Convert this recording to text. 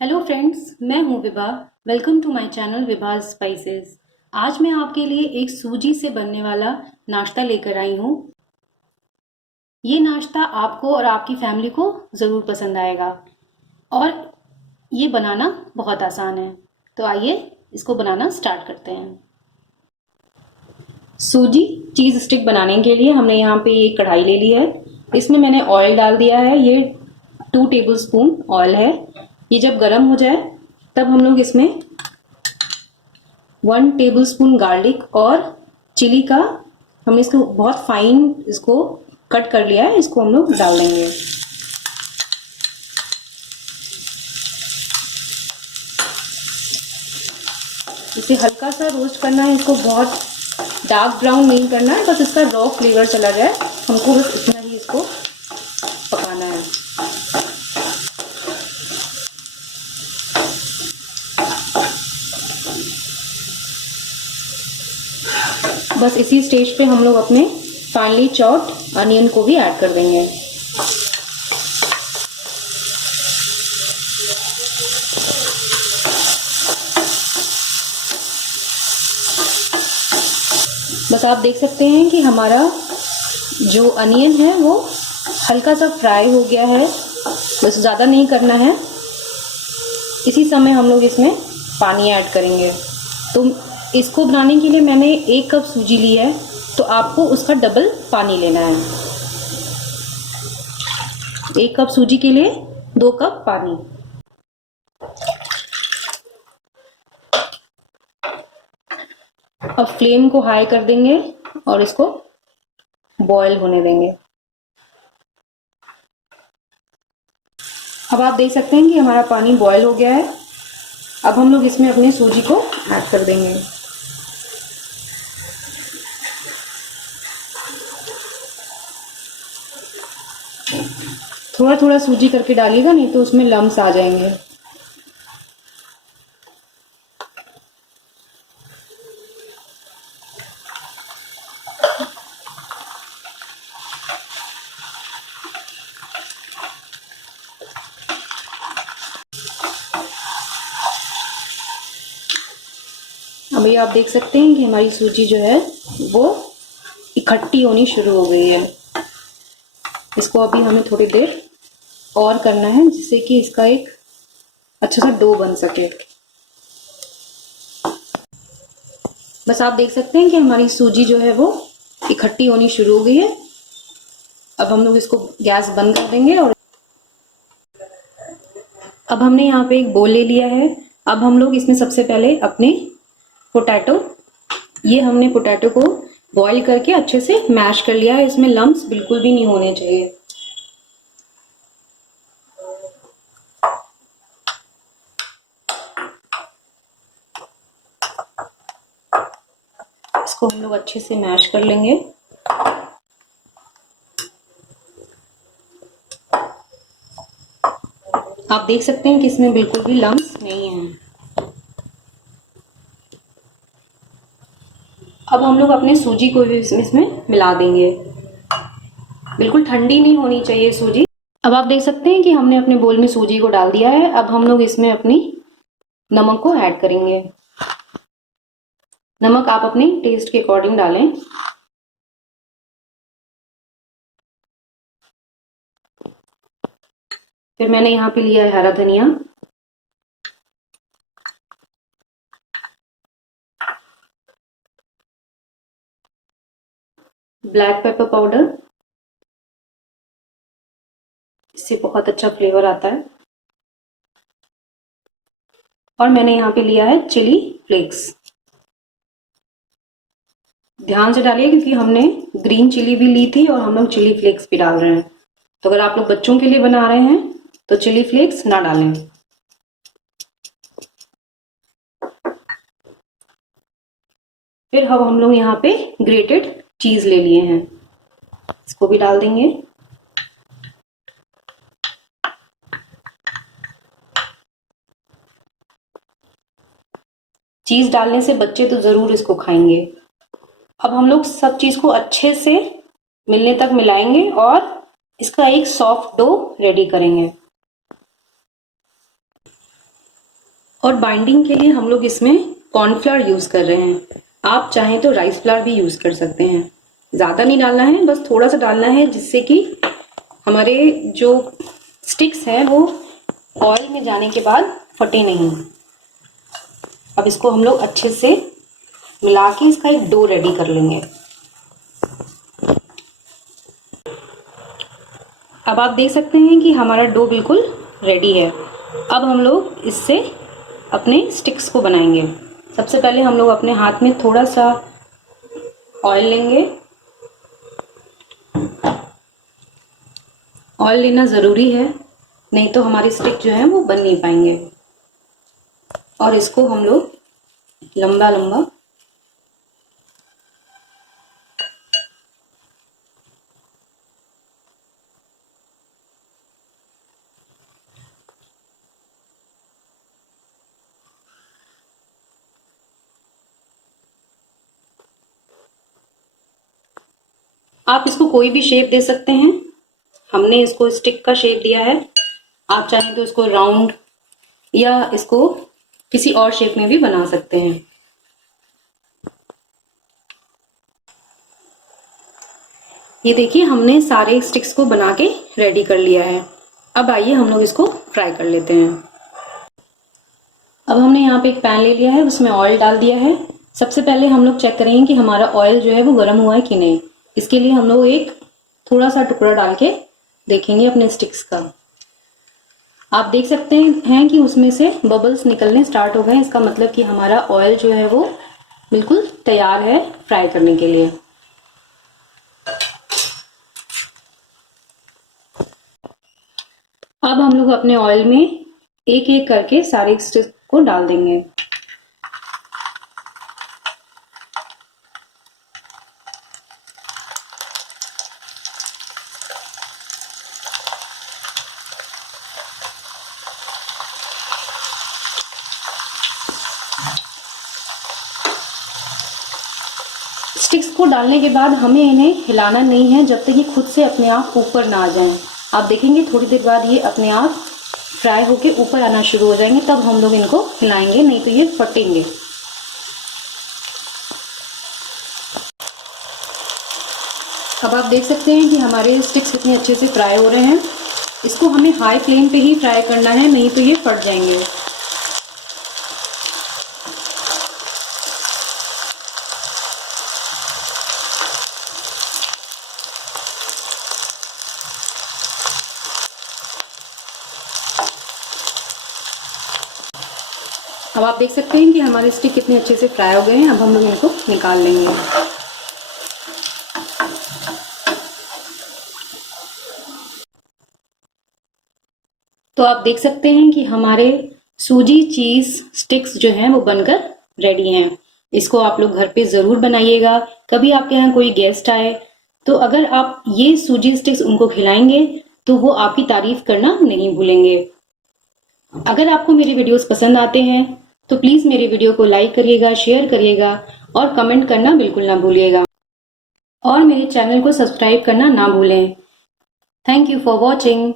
Hello friends, मैं हूं Vibha. Welcome to my channel Vibha spices. आज मैं आपके लिए एक सूजी से बनने वाला नाश्ता लेकर आई हूं। ये नाश्ता आपको और आपकी फैमिली को ज़रूर पसंद आएगा और ये बनाना बहुत आसान है। तो आइए इसको बनाना स्टार्ट करते हैं। सूजी चीज़ स्टिक बनाने के लिए हमने यहाँ पे एक कढ़ाई ले ली है। इसमें मैंने ऑयल डाल दिया है। ये 2 टेबलस्पून ऑयल है। ये जब गर्म हो जाए तब हम लोग इसमें 1 टेबलस्पून गार्लिक और चिली का हमने इसको बहुत फाइन इसको कट कर लिया है। इसको हम लोग डाल देंगे। इसे हल्का सा रोस्ट करना है। इसको बहुत डार्क ब्राउन नहीं करना है, बस इसका रॉ फ्लेवर चला जाए हमको, बस इतना ही इसको पकाना है। बस इसी स्टेज पे हम लोग अपने फाइनली चॉप्ड अनियन को भी ऐड कर देंगे। बस आप देख सकते हैं कि हमारा जो अनियन है वो हल्का सा फ्राई हो गया है। बस ज़्यादा नहीं करना है। इसी समय हम लोग इसमें पानी ऐड करेंगे। तो इसको बनाने के लिए मैंने 1 कप सूजी ली है, तो आपको उसका डबल पानी लेना है। 1 कप सूजी के लिए 2 कप पानी। अब फ्लेम को हाई कर देंगे और इसको बॉईल होने देंगे। अब आप देख सकते हैं कि हमारा पानी बॉईल हो गया है। अब हम लोग इसमें अपने सूजी को ऐड कर देंगे। थोड़ा थोड़ा सूजी करके डालिएगा, नहीं तो उसमें लम्स आ जाएंगे। अभी आप देख सकते हैं कि हमारी सूजी जो है वो इकट्ठी होनी शुरू हो गई है। इसको अभी हमें थोड़ी देर और करना है, जिससे कि इसका एक अच्छा सा डो बन सके। बस आप देख सकते हैं कि हमारी सूजी जो है वो इकट्ठी होनी शुरू हो गई है। अब हम लोग इसको गैस बंद कर देंगे और अब हमने यहाँ पे एक बोल ले लिया है। अब हम लोग इसमें सबसे पहले अपने पोटैटो, ये हमने पोटैटो को बॉईल करके अच्छे से मैश कर लिया है। इसमें लम्स बिल्कुल भी नहीं होने चाहिए। इसको हम लोग अच्छे से मैश कर लेंगे। आप देख सकते हैं कि इसमें बिल्कुल भी लम्स नहीं है। अब हम लोग अपने सूजी को भी इसमें मिला देंगे। बिल्कुल ठंडी नहीं होनी चाहिए सूजी। अब आप देख सकते हैं कि हमने अपने बोल में सूजी को डाल दिया है। अब हम लोग इसमें अपनी नमक को ऐड करेंगे। नमक आप अपने टेस्ट के अकॉर्डिंग डालें। फिर मैंने यहाँ पे लिया है हरा धनिया, ब्लैक पेपर पाउडर, इससे बहुत अच्छा फ्लेवर आता है। और मैंने यहाँ पे लिया है चिली फ्लेक्स। ध्यान से डालिए क्योंकि हमने ग्रीन चिली भी ली थी और हम लोग चिली फ्लेक्स भी डाल रहे हैं। तो अगर आप लोग बच्चों के लिए बना रहे हैं तो चिली फ्लेक्स ना डालें। फिर अब हम लोग यहाँ पे ग्रेटेड चीज ले लिए हैं, इसको भी डाल देंगे। चीज डालने से बच्चे तो जरूर इसको खाएंगे। अब हम लोग सब चीज को अच्छे से मिलने तक मिलाएंगे और इसका एक सॉफ्ट डो रेडी करेंगे। और बाइंडिंग के लिए हम लोग इसमें कॉर्नफ्लावर यूज कर रहे हैं। आप चाहें तो राइस फ्लावर भी यूज कर सकते हैं। ज्यादा नहीं डालना है, बस थोड़ा सा डालना है, जिससे कि हमारे जो स्टिक्स हैं वो ऑयल में जाने के बाद फटे नहीं। अब इसको हम लोग अच्छे से मिला के इसका एक डो रेडी कर लेंगे। अब आप देख सकते हैं कि हमारा डो बिल्कुल रेडी है। अब हम लोग इससे अपने स्टिक्स को बनाएंगे। सबसे पहले हम लोग अपने हाथ में थोड़ा सा ऑयल लेंगे। ऑयल लेना ज़रूरी है, नहीं तो हमारी स्टिक जो है वो बन नहीं पाएंगे। और इसको हम लोग लंबा लंबा आप इसको कोई भी शेप दे सकते हैं। हमने इसको स्टिक का शेप दिया है। आप चाहें तो इसको राउंड या इसको किसी और शेप में भी बना सकते हैं। ये देखिए, हमने सारे स्टिक्स को बना के रेडी कर लिया है। अब आइए हम लोग इसको फ्राई कर लेते हैं। अब हमने यहाँ पे एक पैन ले लिया है, उसमें ऑयल डाल दिया है। सबसे पहले हम लोग चेक करेंगे कि हमारा ऑयल जो है वो गर्म हुआ है कि नहीं। इसके लिए हम लोग एक थोड़ा सा टुकड़ा डाल के देखेंगे अपने स्टिक्स का। आप देख सकते हैं कि उसमें से बबल्स निकलने स्टार्ट हो गए। इसका मतलब कि हमारा ऑयल जो है वो बिल्कुल तैयार है फ्राई करने के लिए। अब हम लोग अपने ऑयल में एक एक करके सारे स्टिक्स को डाल देंगे। स्टिक्स को डालने के बाद हमें इन्हें हिलाना नहीं है जब तक ये खुद से अपने आप ऊपर ना आ जाएं। आप देखेंगे थोड़ी देर बाद ये अपने आप फ्राई होके ऊपर आना शुरू हो जाएंगे, तब हम लोग इनको हिलाएंगे, नहीं तो ये फटेंगे। अब आप देख सकते हैं कि हमारे स्टिक्स कितने अच्छे से फ्राई हो रहे हैं। इसको हमें हाई फ्लेम पे ही फ्राई करना है, नहीं तो ये फट जाएंगे। अब आप देख सकते हैं कि हमारे स्टिक कितने अच्छे से फ्राई हो गए हैं। अब हम लोग इनको निकाल लेंगे। तो आप देख सकते हैं कि हमारे सूजी चीज स्टिक्स जो हैं वो बनकर रेडी हैं। इसको आप लोग घर पे जरूर बनाइएगा। कभी आपके यहाँ कोई गेस्ट आए तो अगर आप ये सूजी स्टिक्स उनको खिलाएंगे तो वो आपकी तारीफ करना नहीं भूलेंगे। अगर आपको मेरे वीडियोस पसंद आते हैं तो प्लीज मेरे वीडियो को लाइक करिएगा, शेयर करिएगा और कमेंट करना बिल्कुल ना भूलिएगा। और मेरे चैनल को सब्सक्राइब करना ना भूलें। Thank you for watching.